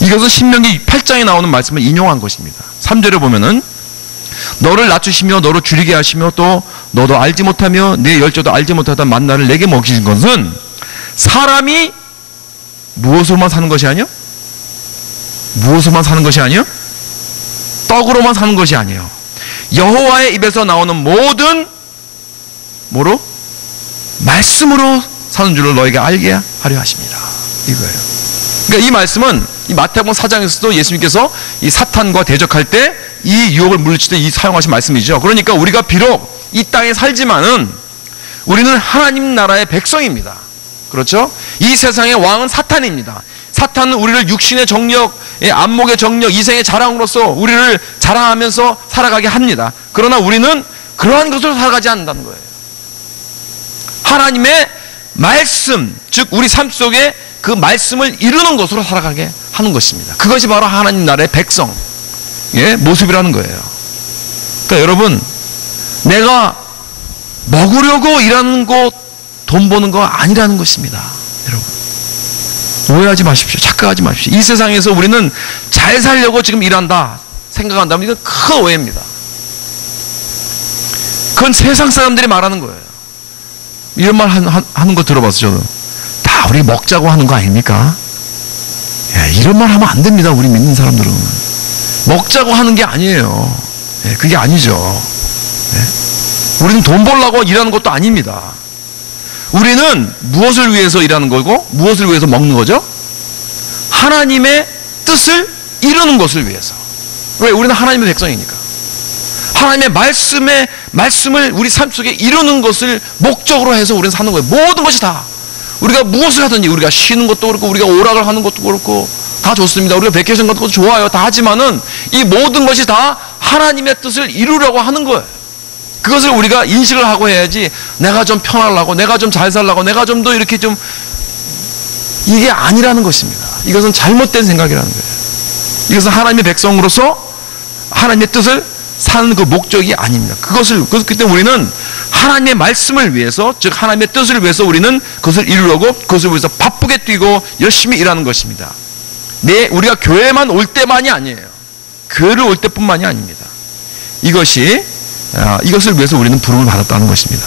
이것은 신명기 8장에 나오는 말씀을 인용한 것입니다. 3절에 보면은 너를 낮추시며 너를 줄이게 하시며 또 너도 알지 못하며 네 열조도 알지 못하던 만나를 내게 먹이신 것은 사람이 무엇으로만 사는 것이 아니요? 무엇으로만 사는 것이 아니요? 떡으로만 사는 것이 아니에요. 여호와의 입에서 나오는 모든 뭐로? 말씀으로 사는 줄을 너에게 알게 하려 하십니다. 이거예요. 그러니까 이 말씀은 이 마태복음 4장에서도 예수님께서 이 사탄과 대적할 때 이 유혹을 물리칠 때 이 사용하신 말씀이죠. 그러니까 우리가 비록 이 땅에 살지만은 우리는 하나님 나라의 백성입니다. 그렇죠? 이 세상의 왕은 사탄입니다. 사탄은 우리를 육신의 정력, 안목의 정력, 이생의 자랑으로서 우리를 자랑하면서 살아가게 합니다. 그러나 우리는 그러한 것으로 살아가지 않는다는 거예요. 하나님의 말씀, 즉 우리 삶 속에 그 말씀을 이루는 것으로 살아가게 하는 것입니다. 그것이 바로 하나님 나라의 백성의 모습이라는 거예요. 그러니까 여러분, 내가 먹으려고 일하는 거, 돈 버는 거 아니라는 것입니다. 여러분, 오해하지 마십시오. 착각하지 마십시오. 이 세상에서 우리는 잘 살려고 지금 일한다 생각한다면 이건 큰 오해입니다. 그건 세상 사람들이 말하는 거예요. 이런 말 하는 거 들어봤어요. 저도. 다 우리 먹자고 하는 거 아닙니까? 이런 말 하면 안 됩니다. 우리 믿는 사람들은. 먹자고 하는 게 아니에요. 그게 아니죠. 우리는 돈 벌려고 일하는 것도 아닙니다. 우리는 무엇을 위해서 일하는 거고 무엇을 위해서 먹는 거죠? 하나님의 뜻을 이루는 것을 위해서. 왜? 우리는 하나님의 백성이니까. 하나님의 말씀을 우리 삶 속에 이루는 것을 목적으로 해서 우리는 사는 거예요. 모든 것이 다. 우리가 무엇을 하든지, 우리가 쉬는 것도 그렇고 우리가 오락을 하는 것도 그렇고 다 좋습니다. 우리가 베케이션 같은 것도 좋아요. 다 하지만은 이 모든 것이 다 하나님의 뜻을 이루려고 하는 거예요. 그것을 우리가 인식을 하고 해야지, 내가 좀 편하려고, 내가 좀 잘 살려고, 내가 좀 더 이렇게 좀, 이게 아니라는 것입니다. 이것은 잘못된 생각이라는 거예요. 이것은 하나님의 백성으로서 하나님의 뜻을 사는 그 목적이 아닙니다. 그때 우리는 하나님의 말씀을 위해서, 즉 하나님의 뜻을 위해서 우리는 그것을 이루려고 그것을 위해서 바쁘게 뛰고 열심히 일하는 것입니다. 우리가 교회만 올 때만이 아니에요. 교회를 올 때뿐만이 아닙니다. 이것을 위해서 우리는 부름을 받았다는 것입니다.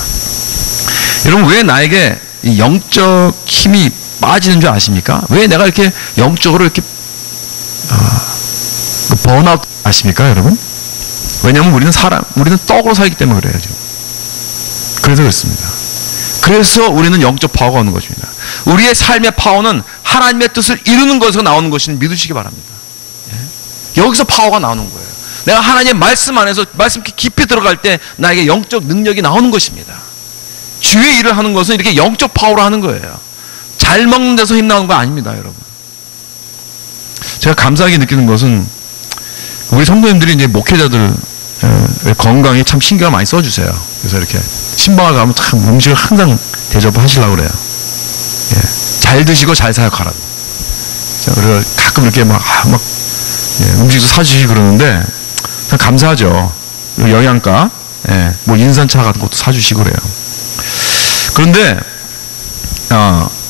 여러분, 왜 나에게 이 영적 힘이 빠지는 줄 아십니까? 왜 내가 이렇게 영적으로 이렇게 번아웃 아십니까, 여러분? 왜냐하면 우리는 떡으로 살기 때문에 그래요. 지금. 그래서 그렇습니다. 그래서 우리는 영적 파워가 오는 것입니다. 우리의 삶의 파워는 하나님의 뜻을 이루는 것에서 나오는 것인 믿으시기 바랍니다. 여기서 파워가 나오는 거예요. 내가 하나님의 말씀 안에서 말씀 깊이 들어갈 때 나에게 영적 능력이 나오는 것입니다. 주의 일을 하는 것은 이렇게 영적 파워로 하는 거예요. 잘 먹는 데서 힘 나오는 거 아닙니다, 여러분. 제가 감사하게 느끼는 것은 우리 성도님들이 이제 목회자들 건강에 참 신경을 많이 써주세요. 그래서 이렇게 신방을 가면 참 음식을 항상 대접하시려고 그래요. 잘 드시고 잘 사역하라고. 그래서 가끔 이렇게 음식도 사주시고 그러는데 참 감사하죠. 영양가, 뭐 인산차 같은 것도 사주시고 그래요. 그런데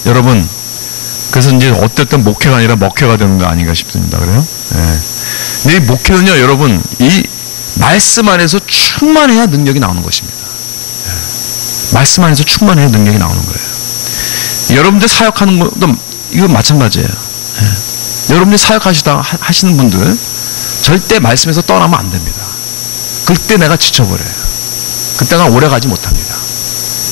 여러분, 그래서 이제 어쨌든 목회가 아니라 먹회가 되는 거 아닌가 싶습니다. 그래요? 근데 이 목회는요, 여러분, 이 말씀 안에서 충만해야 능력이 나오는 것입니다. 말씀 안에서 충만해야 능력이 나오는 거예요. 여러분들 사역하는 것도 이거 마찬가지예요. 여러분들이 하시는 분들 절대 말씀에서 떠나면 안 됩니다. 그때 내가 지쳐버려요. 그 땅을 오래 가지 못합니다.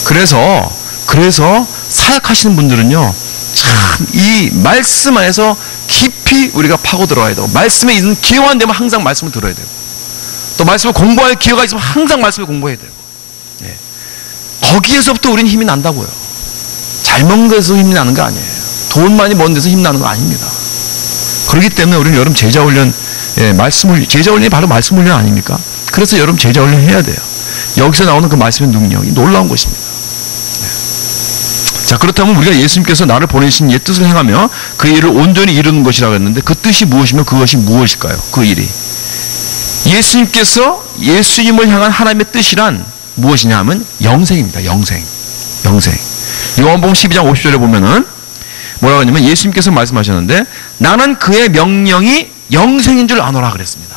그래서 사역하시는 분들은요, 참 이 말씀 안에서 깊이 우리가 파고 들어야 되고, 말씀에 있는 기회가 안 되면 항상 말씀을 들어야 되고, 또 말씀을 공부할 기회가 있으면 항상 말씀을 공부해야 되고, 예. 거기에서부터 우리는 힘이 난다고요. 잘 먹는 데서 힘이 나는 거 아니에요. 돈 많이 버는 데서 힘 나는 거 아닙니다. 그렇기 때문에 우리는 여러분 제자훈련, 예, 제자훈련이 바로 말씀훈련 아닙니까? 그래서 여러분 제자훈련 해야 돼요. 여기서 나오는 그 말씀의 능력이 놀라운 것입니다. 자, 그렇다면 우리가 예수님께서 나를 보내신 옛 뜻을 행하며 그 일을 온전히 이루는 것이라고 했는데, 그 뜻이 무엇이며 그것이 무엇일까요? 그 일이. 예수님을 향한 하나님의 뜻이란 무엇이냐 하면 영생입니다. 영생. 요한복음 12장 50절에 보면은 뭐라고 하냐면, 예수님께서 말씀하셨는데, 나는 그의 명령이 영생인 줄 아노라 그랬습니다.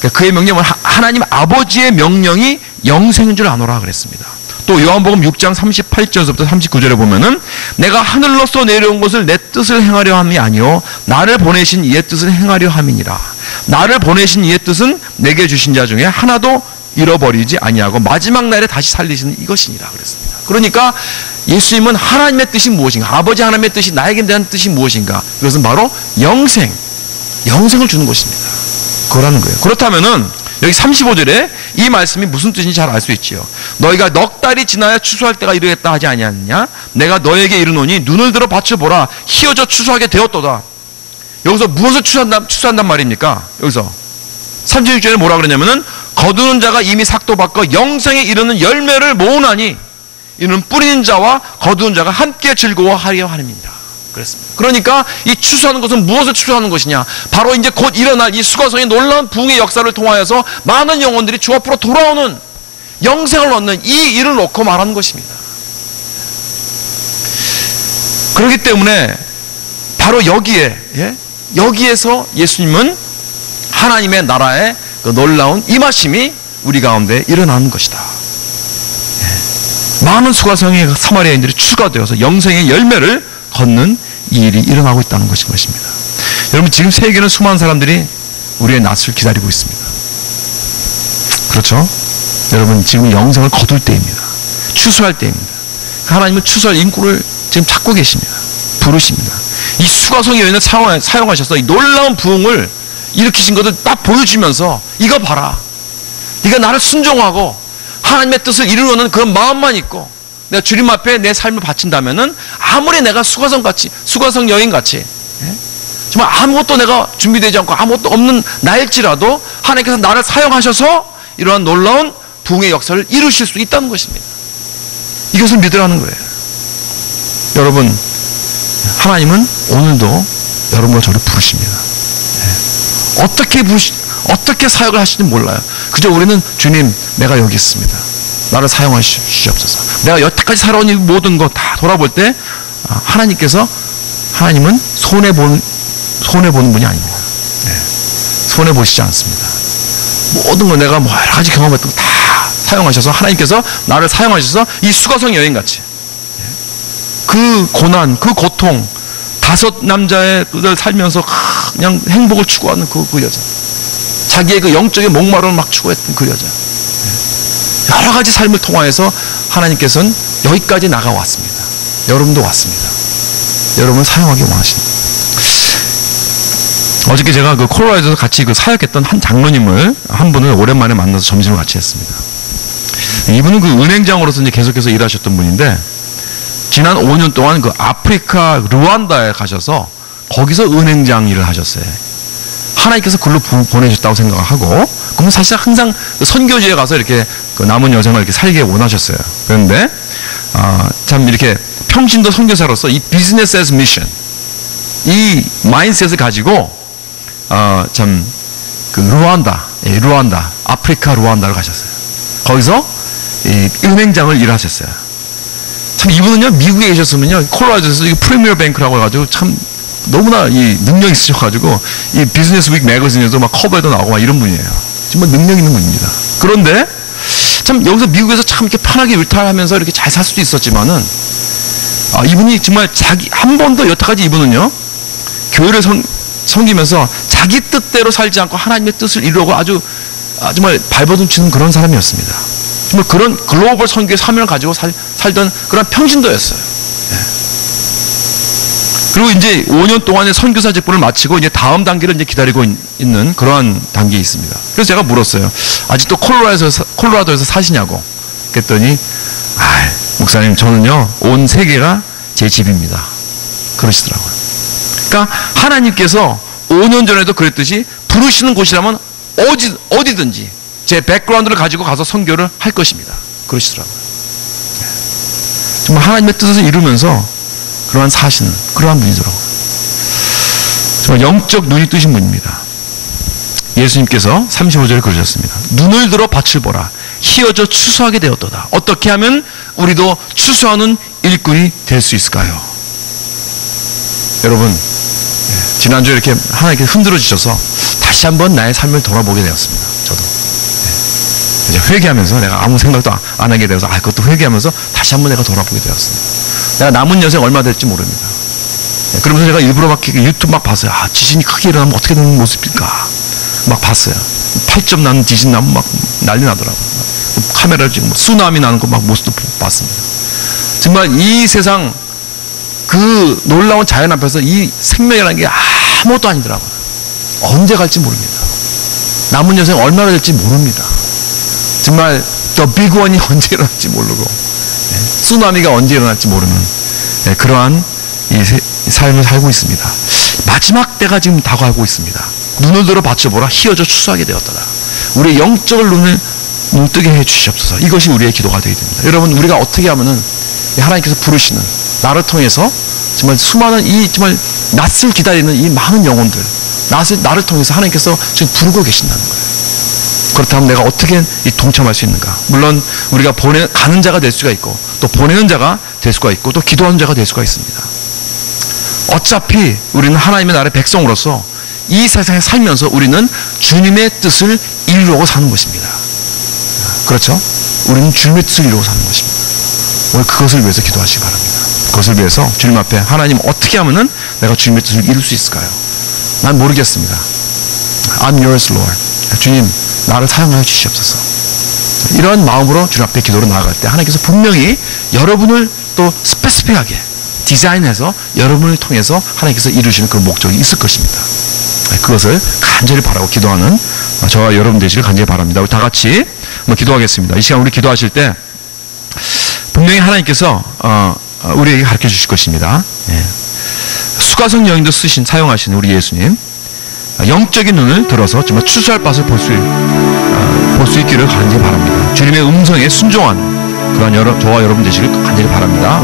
그러니까 그의 명령은 하나님 아버지의 명령이 영생인 줄 아노라 그랬습니다. 또 요한복음 6장 38절부터 39절에 보면은, 내가 하늘로서 내려온 것을 내 뜻을 행하려 함이 아니요 나를 보내신 이의 뜻을 행하려 함이니라. 나를 보내신 이의 뜻은 내게 주신 자 중에 하나도 잃어버리지 아니하고 마지막 날에 다시 살리시는 이것이니라 그랬습니다. 그러니까 예수님은 하나님의 뜻이 무엇인가, 아버지 하나님의 뜻이 나에게 대한 뜻이 무엇인가, 그것은 바로 영생을 주는 것입니다. 그거라는 거예요. 그렇다면은 여기 35절에 이 말씀이 무슨 뜻인지 잘 알 수 있지요. 너희가 넉 달이 지나야 추수할 때가 이르겠다 하지 아니하느냐? 내가 너에게 이르노니 눈을 들어 밭을 보라. 희어져 추수하게 되었도다. 여기서 무엇을 추수한단 말입니까? 여기서 36절에 뭐라 그러냐면은, 거두는 자가 이미 삭도 바꿔 영생에 이르는 열매를 모으나니 이는 뿌리는 자와 거두는 자가 함께 즐거워하려 함이니라. 그랬습니다. 그러니까 이 추수하는 것은 무엇을 추수하는 것이냐? 바로 이제 곧 일어날 이 수가성의 놀라운 부흥의 역사를 통하여서 많은 영혼들이 주 앞으로 돌아오는 영생을 얻는 이 일을 놓고 말하는 것입니다. 그렇기 때문에 바로 여기에서 예수님은 하나님의 나라의 그 놀라운 임하심이 우리 가운데 일어나는 것이다. 많은 수가성의 사마리아인들이 추가되어서 영생의 열매를 걷는 이 일이 일어나고 있다는 것입니다. 여러분, 지금 세계는 수많은 사람들이 우리의 낯을 기다리고 있습니다. 그렇죠? 여러분, 지금 영생을 거둘 때입니다. 추수할 때입니다. 하나님은 추수할 인구를 지금 찾고 계십니다. 부르십니다. 이 수가성의 여인을 사용하셔서 이 놀라운 부흥을 일으키신 것을 딱 보여주면서, 이거 봐라, 네가 나를 순종하고 하나님의 뜻을 이루려는 그런 마음만 있고 내가 주님 앞에 내 삶을 바친다면은, 아무리 내가 수가성 여인같이, 정말 아무것도 내가 준비되지 않고 아무것도 없는 나일지라도 하나님께서 나를 사용하셔서 이러한 놀라운 부흥의 역사를 이루실 수 있다는 것입니다. 이것을 믿으라는 거예요. 여러분, 하나님은 오늘도 여러분과 저를 부르십니다. 어떻게 사역을 하실지 몰라요. 그저 우리는, 주님, 내가 여기 있습니다. 나를 사용하시옵소서. 내가 여태까지 살아온 이 모든 거 다 돌아볼 때, 하나님은 손해보는 분이 아닙니다. 손해보시지 않습니다. 모든 거 내가 여러 가지 경험했던 거 다 사용하셔서, 하나님께서 나를 사용하셔서 이 수가성 여인같이 그 고난, 그 고통, 5 남자의 그들 살면서 그냥 행복을 추구하는 그 여자, 자기의 그 영적인 목마름을 막 추구했던 그 여자, 여러 가지 삶을 통하여서 하나님께서는 여기까지 나가왔습니다. 여러분도 왔습니다. 여러분을 사용하기 원하십니다. 어저께 제가 그 콜로라도에서 같이 그 사역했던 한 장로님을, 한 분을 오랜만에 만나서 점심을 같이 했습니다. 이분은 그 은행장으로서 이제 계속해서 일하셨던 분인데, 지난 5년 동안 그 아프리카 르완다에 가셔서 거기서 은행장 일을 하셨어요. 하나님께서 글로 보내셨다고 생각을 하고, 그럼 사실 항상 선교지에 가서 이렇게 그 남은 여생을 이렇게 살게 원하셨어요. 그런데 참 이렇게 평신도 선교사로서 이 비즈니스 에즈 미션, 이 마인드셋을 가지고 참 그 루안다, 아프리카 루안다를 가셨어요. 거기서 이 은행장을 일하셨어요. 참 이분은요, 미국에 계셨으면요, 콜로라도에서 프리미어 뱅크라고 해가지고 참 너무나 이 능력 있으셔가지고 이 비즈니스 윅 매거진에도 막 커버에도 나오고 막 이런 분이에요. 정말 능력 있는 분입니다. 그런데 참 여기서 미국에서 참 이렇게 편하게 리타일하면서 이렇게 잘 살 수도 있었지만은, 이분이 정말 한 번도 여태까지 이분은요, 교회를 섬기면서 자기 뜻대로 살지 않고 하나님의 뜻을 이루려고 아주 정말 발버둥 치는 그런 사람이었습니다. 정말 그런 글로벌 선교의 사명을 가지고 살던 그런 평신도였어요. 예. 그리고 이제 5년 동안의 선교사 직분을 마치고 이제 다음 단계를 이제 기다리고 있는 그러한 단계에 있습니다. 그래서 제가 물었어요. 아직도 콜로라도에서 사시냐고. 그랬더니, 목사님, 저는요, 온 세계가 제 집입니다. 그러시더라고요. 그러니까 하나님께서 5년 전에도 그랬듯이 부르시는 곳이라면 어디든지 제 백그라운드를 가지고 가서 선교를 할 것입니다. 그러시더라고요. 정말 하나님의 뜻을 이루면서 그러한 사시는 그러한 분이더라고요. 정말 영적 눈이 뜨신 분입니다. 예수님께서 35절에 그러셨습니다. 눈을 들어 밭을 보라. 희어져 추수하게 되었도다. 어떻게 하면 우리도 추수하는 일꾼이 될 수 있을까요? 여러분, 지난주에 이렇게 하나님께 흔들어 주셔서 다시 한번 나의 삶을 돌아보게 되었습니다. 저도. 이제 회개하면서 내가 아무 생각도 안 하게 되어서 그것도 회개하면서 다시 한번 내가 돌아보게 되었습니다. 내가 남은 여생 얼마 될지 모릅니다. 그러면서 제가 일부러 막 유튜브 막 봤어요. 지진이 크게 일어나면 어떻게 되는 모습일까? 막 봤어요. 8점 나는 지진 나면 막 난리 나더라고요. 카메라를 찍고 쓰나미 나는 거 막 모습도 봤습니다. 정말 이 세상 그 놀라운 자연 앞에서 이 생명이라는 게 아무것도 아니더라고요. 언제 갈지 모릅니다. 남은 여생 얼마나 될지 모릅니다. 정말 더 빅원이 언제 일어날지 모르고 쓰나미가 언제 일어날지 모르는 그러한 이 삶을 살고 있습니다. 마지막 때가 지금 다가오고 있습니다. 눈을 들어 받쳐보라. 희어져 추수하게 되었더라. 우리의 영적을 눈뜨게 해 주시옵소서. 이것이 우리의 기도가 되어야 됩니다. 여러분, 우리가 어떻게 하면은 하나님께서 부르시는 나를 통해서 정말 수많은 이 정말 낯을 기다리는 이 많은 영혼들 나를 통해서 하나님께서 지금 부르고 계신다는 거예요. 그렇다면 내가 어떻게 동참할 수 있는가? 물론 우리가 가는 자가 될 수가 있고 또 보내는 자가 될 수가 있고 또 기도하는 자가 될 수가 있습니다. 어차피 우리는 하나님의 나라의 백성으로서 이 세상에 살면서 우리는 주님의 뜻을 이루려고 사는 것입니다. 그렇죠? 우리는 주님의 뜻을 이루고 사는 것입니다. 오늘 그것을 위해서 기도하시기 바랍니다. 그것을 위해서 주님 앞에 하나님 어떻게 하면은 내가 주님의 뜻을 이룰 수 있을까요? 난 모르겠습니다. I'm yours, Lord. 주님, 나를 사용하여 주시옵소서. 이런 마음으로 주님 앞에 기도로 나아갈 때 하나님께서 분명히 여러분을 또 스페시픽하게 디자인해서 여러분을 통해서 하나님께서 이루시는 그런 목적이 있을 것입니다. 그것을 간절히 바라고 기도하는 저와 여러분 되시길 간절히 바랍니다. 우리 다 같이 한번 기도하겠습니다. 이 시간 우리 기도하실 때 분명히 하나님께서 우리에게 가르쳐 주실 것입니다. 수가성 여인도 사용하신 우리 예수님, 영적인 눈을 들어서 정말 추수할 밭을 볼 수 있기를 간절히 바랍니다. 주님의 음성에 순종하는 그런 저와 여러분 되시길 간절히 바랍니다.